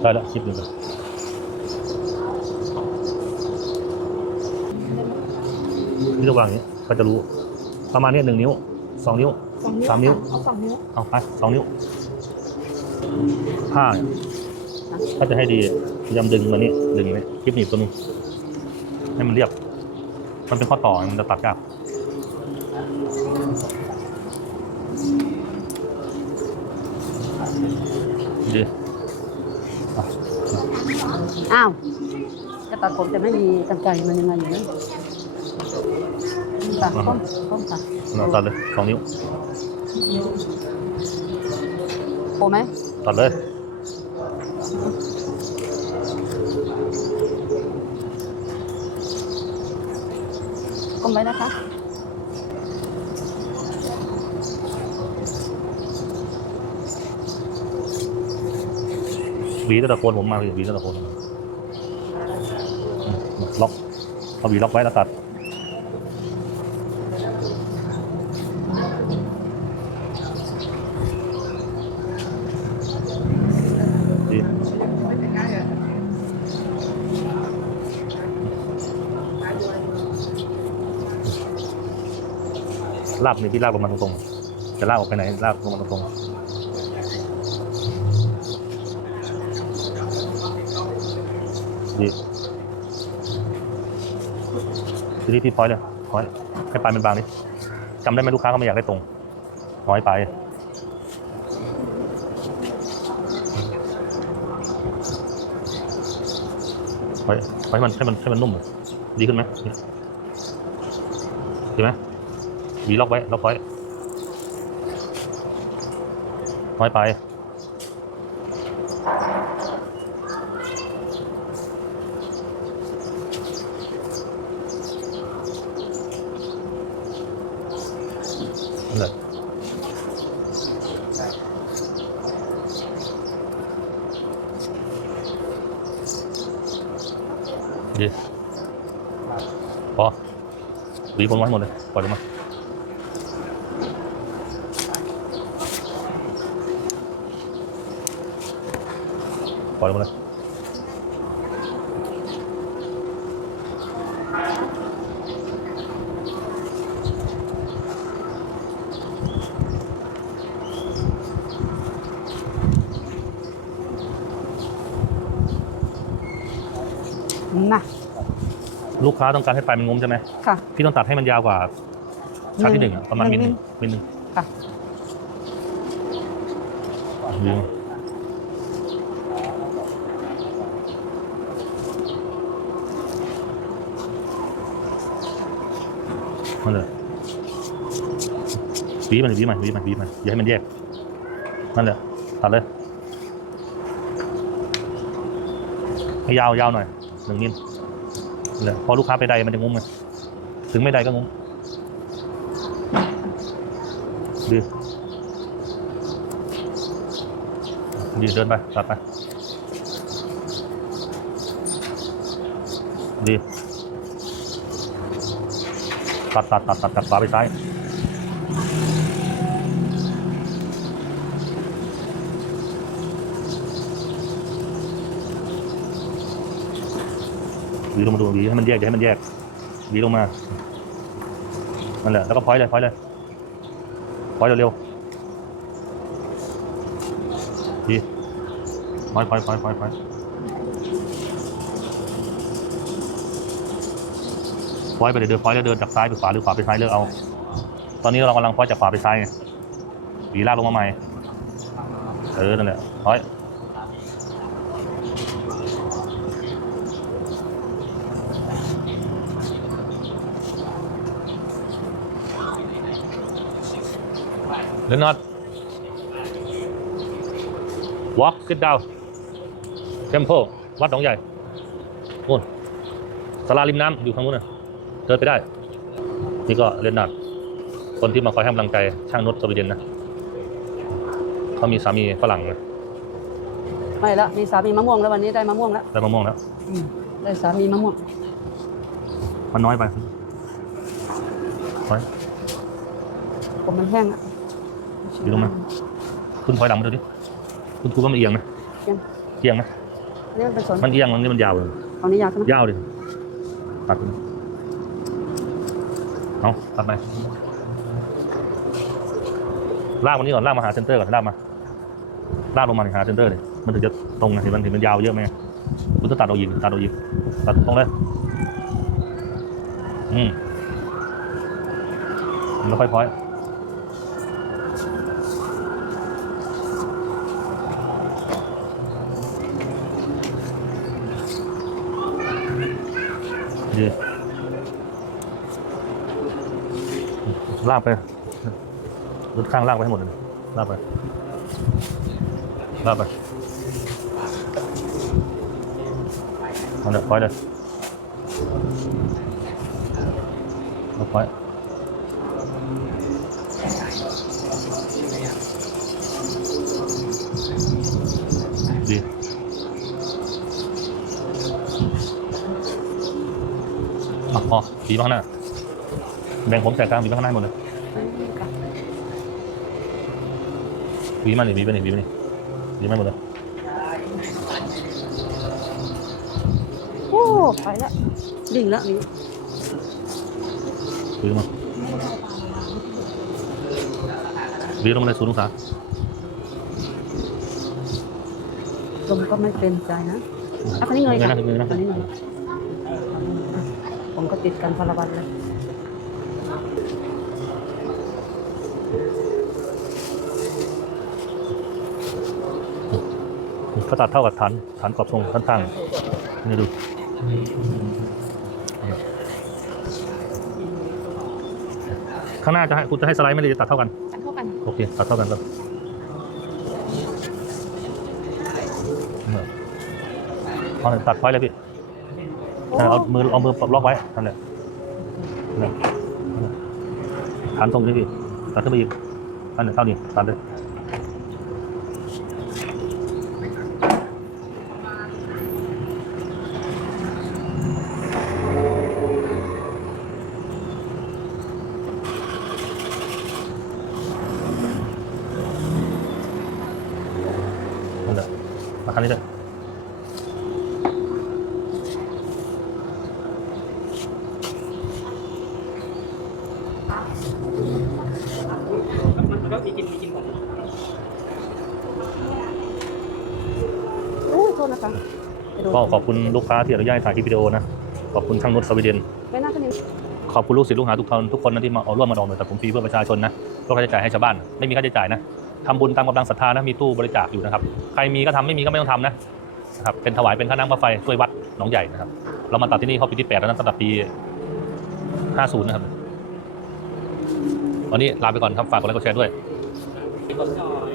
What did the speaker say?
ได้แล้วคลิปหนึ่งก่อนนี่ระหว่างนี้เขาจะรู้ ประมาณนี้หนึ่งนิ้วสองนิ้วสองนิ้วสามนิ้ว เอาสองนิ้ว เอาไปสองนิ้วผ้าเนี่ยถ้าจะให้ดีพยายามดึงมานี่ดึงนี่คลิปหนีบตัวนึงให้มันเรียบ มันเป็นข้อต่อมันจะตัดยากดีอะ อ้าวจะตัดผมแต่ไม่มีกันไกรมันยังไงอยู่นะตัดต้มต้มตัดเราตัดเลยสองนิ้วโอไหมตัดเลยก้มไว้นะคะ วีแต่ละโคนผมมาหวีแต่ละโคนล็อกเอาหวีล็อกไว้แล้วตัดลากนี่พี่ลากลงมาตรงๆจะลากออกไปไหนลากลงมาตรงๆ ดีทีนี้พี่พอยเลยพอยให้ปลายมันบางนิดจำได้ไหมลูกค้าเขาไม่อยากได้ตรงพอยไปไว้ไว้ให้มันให้มันให้มันนุ่ม ดีขึ้นไหมเห็นไหมหวีล็อกไว้ล็อกไว้ไว้ไป นั่นแหละดีพอหวีบนไว้หมดเลยปล่อยลงมาปล่อยลงมาเลย ลูกค้าต้องการให้ปลายมันงุ้มใช่ไหมค่ะ พี่ต้องตัดให้มันยาวกว่าชั้นที่หนึ่งอะประมาณหนึ่มิลงหนึ่งมิลหนึ่งค่ะดึงนั่นเลยหวีมันหวีมันหวีมันหวีมันอย่าให้มันแยกนั่นแหละตัดเลยให้ยาวยาวหน่อยหนึ่งมิล นั่นแหละพอลูกค้าไปใดมันจะงุ้มไงถึงไม่ใดก็งุ้มดีดีเดินไปตัดไปดีตัดตัดตัดตัดตัดขวาไปซ้าย วีลงมาดูวีให้มันแยกอย่าให้มันแยกวีลงมานั่นแหละแล้วก็พอยเลยพอยเลยพอยเร็วๆดีพอยพอยพอยพอยพอยพอยไปเดินเดินพอยแล้วเดินจากซ้ายไปขวาหรือขวาไปซ้ายเลือกเอา ตอนนี้เรากำลังพอยจากขวาไปซ้ายไงวีลากลงมาใหม่เออนั่นแหละพอย เลนอต walk sit down temple วัดหนองใหญ่นู่นสลาริมน้ำอยู่ข้างนู้นนะเดินไปได้ นี่ก็เลนนัดคนที่มาคอยให้กำลังใจช่างนุชสวีเดนนะเขามีสามีฝรั่งนะไม่ละมีสามีมะม่วงแล้ววันนี้ได้มะม่วงแล้วได้มะม่วงแล้วอืมได้สามีมะม่วงมันน้อยไปน้อยผมมันแห้งอะ อยู่ตรงนั้นคุณถอยหลังมาดูดิคุณครูว่ามันเอียงไหมเอียงเอียงไหมอันนี้มันเป็นสนมันเอียงมันนี่มันยาวเลยของนี้ยาวใช่ไหมยาวดิตัดไปเอาตัดไปลากมันนี่ก่อนลากมาหาเซนเตอร์ก่อนลากมาลากลงมาหาเซนเตอร์เลยมันถึงจะตรงนะเห็นมันเห็นมันยาวเยอะไหมคุณต้องตัดเอาอีกตัดเอาอีกตัดตรงเลยอืมแล้วค่อยพอย ดีลากไปรถข้างลากไปให้หมดเลยลากไปลากไปเอาเลยปล่อยเลยเอาปล่อย อะพอสีมาข้างหน้าแบ่งผมแสกกลางสีมาข้างหน้าให้หมดเลยหวีมาหนิหวีไปหนิหวีไปหนิหวีมาหมดเลยโอ้ไปแล้วดิ่งแล้วนี่หวีมาหวีลงมาเลยศูนย์องศาลมก็ไม่เป็นใจนะอะคนนี้เงยเงยค่ะนะเงยนะคนนี้เงย ผมก็ติดกันพลวันเลยก็ตัดเท่ากับฐานฐานกรอบทรงด้านข้างนี่ดูข้างหน้าจะให้คุณจะให้สไลด์ไหม่เลยจะตัดเท่ากันกันเท่ากัน โอเค ตัดเท่ากันครับเอาเลยตัดไว้เลยพี่ โอ้เอามือเอามือล็อกไว้นั่นแหละนั่นแหละฐานตรงนี้พี่ตัดขึ้นไปอีกนั่นแหละเท่านี้ตัดเลยมาคันนี้เลย โอ้ยโทษนะคะไปโดน ก็ขอบคุณลูกค้าที่อนุญาตให้ถ่ายคลิปวิดีโอนะ ขอบคุณช่างนุชสวีเดนไปหน้าคนนี้ขอบคุณลูกศิษย์ลูกหาทุกคนทุกคนนะที่มาเอาร่วมมาดองหน่วยตัดผมฟรีเพื่อประชาชนนะลดค่าใช้จ่ายให้ชาวบ้าน ไม่มีค่าใช้จ่ายนะทำบุญตามกำลังศรัทธานะ มีตู้บริจาคอยู่นะครับ ใครมีก็ทำไม่มีก็ไม่ต้องทำนะนะครับ เป็นถวายเป็นค่าน้ำค่าไฟช่วยวัดหนองใหญ่นะครับ เรามาตัดที่นี่เข้าปีที่แปดแล้วนะตั้งแต่ปี50นะครับ วันนี้ลาไปก่อนครับ ฝากกดไลค์กดแชร์ด้วยกดจอย